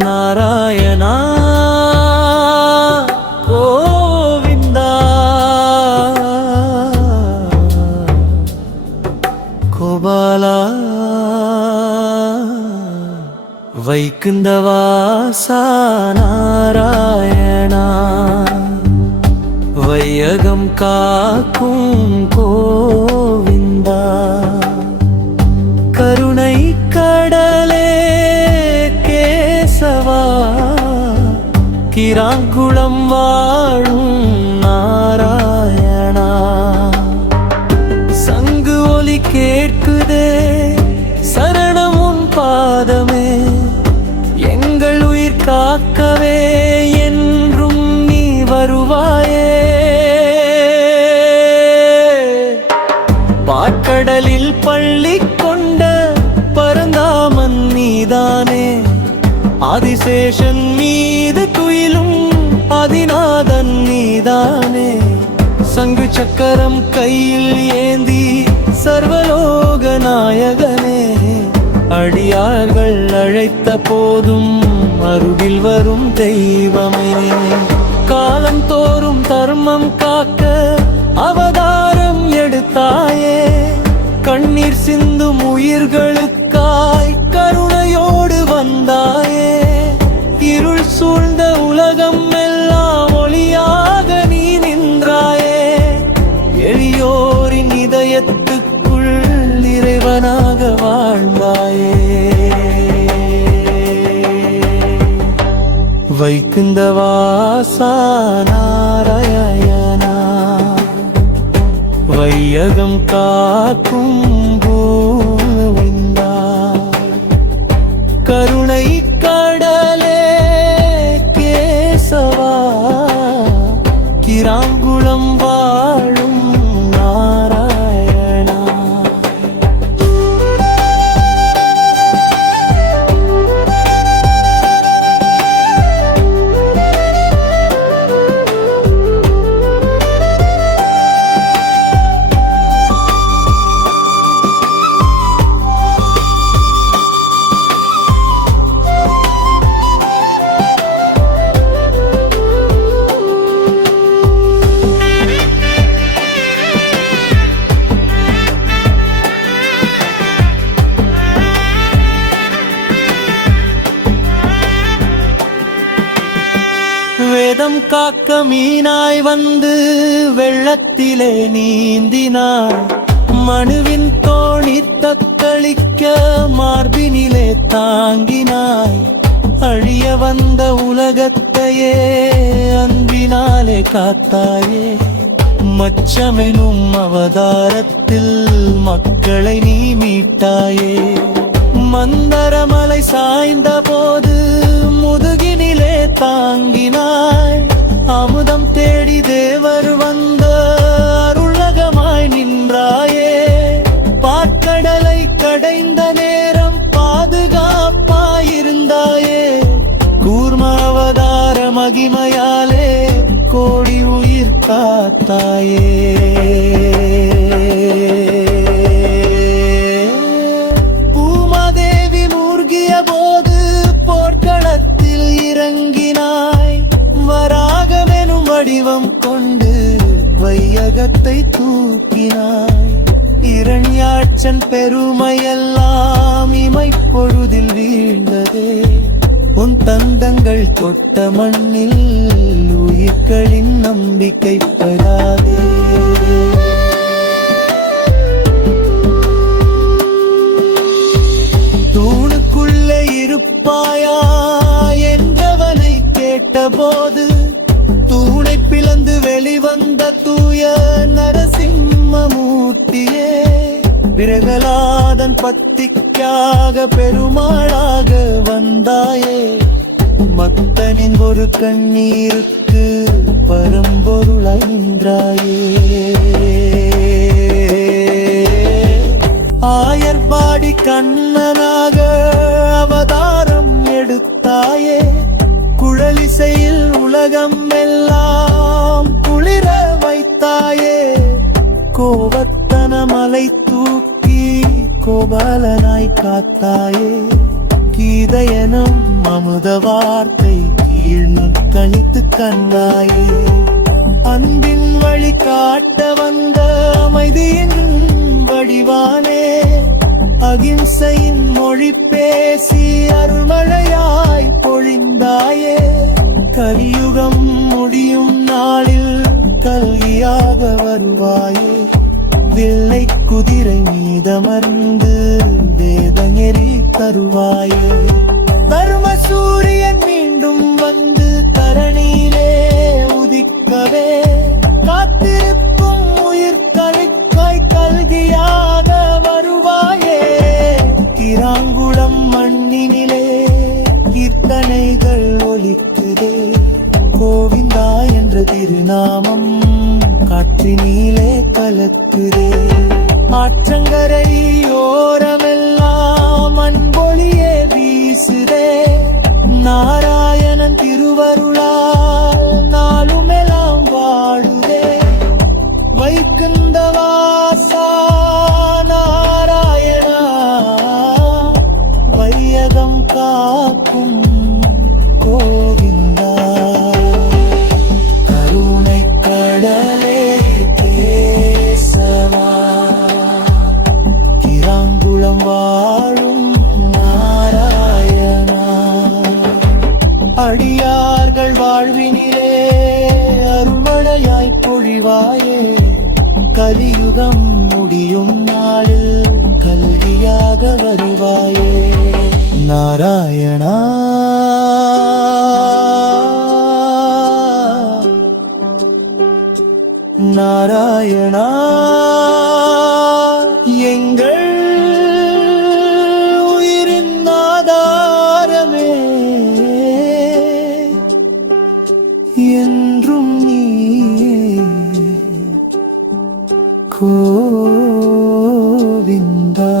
நாராயணா கோவிந்தா கோபாலா வைகுந்தவாசா நாராயணா வையகம் காக்கும் கோவிந்தா கருணை கடலே கேசவா கிராங்குளம் வாழும் நாராயணா சங்கு ஒலி கேட்குதே சரணம் உன் பாதமே எங்கள் உயிர் காக்கவே என்றும் நீ வருவாயே பாற்கடலில் பள்ளி கொண்ட பரந்தாமன் நீதானே ஆதிசேஷன் மீது துயிலும் ஆதிநாதன் நீதானே சங்கு சக்கரம் கையில் ஏந்தி சர்வலோக நாயகனே அடியார்கள் அழைத்த போதும் அருகில் வரும் தெய்வமே காலம் தோறும் தர்மம் காக்க அவதாரம் எடுத்தாயே கண்ணீர் சிந்தும் உயிர்களுக்காய் கருணையோடு வந்தாயே இருள் சூழ்ந்த உலகம் எல்லாம் ஒளியாக நீ நின்றாயே எளியோரின் இதயத்துக்குள் இறைவனாக வாழ்ந்தாயே வைகுந்தவாசா நாராயணா வையகம் காக்கும் கோவிந்தா கருணை கடலே கேசவா கிராங்குளம் வாழும் நாராயணா வேதம் காக்க மீனாய் வந்து வெள்ளத்திலே நீந்தினாய் மனுவின் தோணி தத்தளிக்க மார்பினிலே தாங்கினாய் அழிய வந்த உலகத்தையே அன்பினாலே காத்தாயே மச்சமெனும் அவதாரத்தில் மக்களை நீ மீட்டாயே மந்தரமலை சாய்ந்த போது முதுகினிலே தாங்கினாய் அமுதம் தேடி தேவர் வந்த அருளகமாய் நின்றாயே பாற்கடலை கடைந்த நேரம் பாதுகாப்பாயிருந்தாயே கூர்ம அவதார மகிமையாலே கோடி உயிர் காத்தாயே போது போர்க்களத்தில் இறங்கினாய் வராகமெனும் வடிவம் கொண்டு வையகத்தை தூக்கினாய் இரண்யாட்சன் பெருமையெல்லாம் இமைப்பொழுதில் வீழ்ந்ததே உன் தந்தங்கள் தொட்ட மண்ணில் உயிர்களின் நம்பிக்கை பெறாதே இருப்பாயா என்றவனை கேட்டபோது தூணை பிளந்து வெளிவந்த தூய நரசிம்மமூர்த்தியே பிரகலாதன் பத்திக்காக பெருமாளாக வந்தாயே பக்தனின் ஒரு கண்ணீருக்கு பரம்பொருளாய் நின்றாயே ஆயர்பாடி கண்ணனாக அவதாரம் எடுத்தாயே குழலிசையில் உலகம் எல்லாம் குளிர வைத்தாயே கோவத்தன மலை கோபாலனாய் காத்தாயே கீதையனும் அமுத வார்த்தை கழித்து கண்டாயே அன்பின் வழி காட்ட வந்த அமைதியின் வடிவானே அகிம்சையின் மொழி பேசி அருள்மழையாய் பொழிந்தாயே கலியுகம் முடியும் நாளில் கல்கியாக வருவாயே வெள்ளை குதிரை மீதமர்ந்து வேதநெறி தருவாயே தர்ம சூரியன் மீண்டும் வந்து தரணியிலே உதிக்கவே காத்திருக்கும் உயிர் கழுக்காய் கல்கியாக வருவாயே கிராங்குளம் மண்ணினிலே கீர்த்தனைகள் ஒலிக்குதே கோவிந்தா என்ற திருநாமம் காற்றினிலே கலக்குதே ஆற்றங்கரை ஓரமெல்லாம் அன்பொழியே வீசுதே நாராயணன் திருவருளால் நாளுமெல்லாம் வாழுதே வைகுந்த வாசா நாராயணா வையகம் காக்கும் கோவிந்தா கருணை கடலே தேசமா கிராங்குளம் வாழும் நாராயணா அடியார்கள் வாழ்வினிலே அருள்மழையாய் பொழிவாயே கலியுகம் முடியும் நாளில் கல்வியாக வருவாயே நாராயணா நாராயணா எங்கள் உயிரின் ஆதாரமே என்றும் நீ கோவிந்தா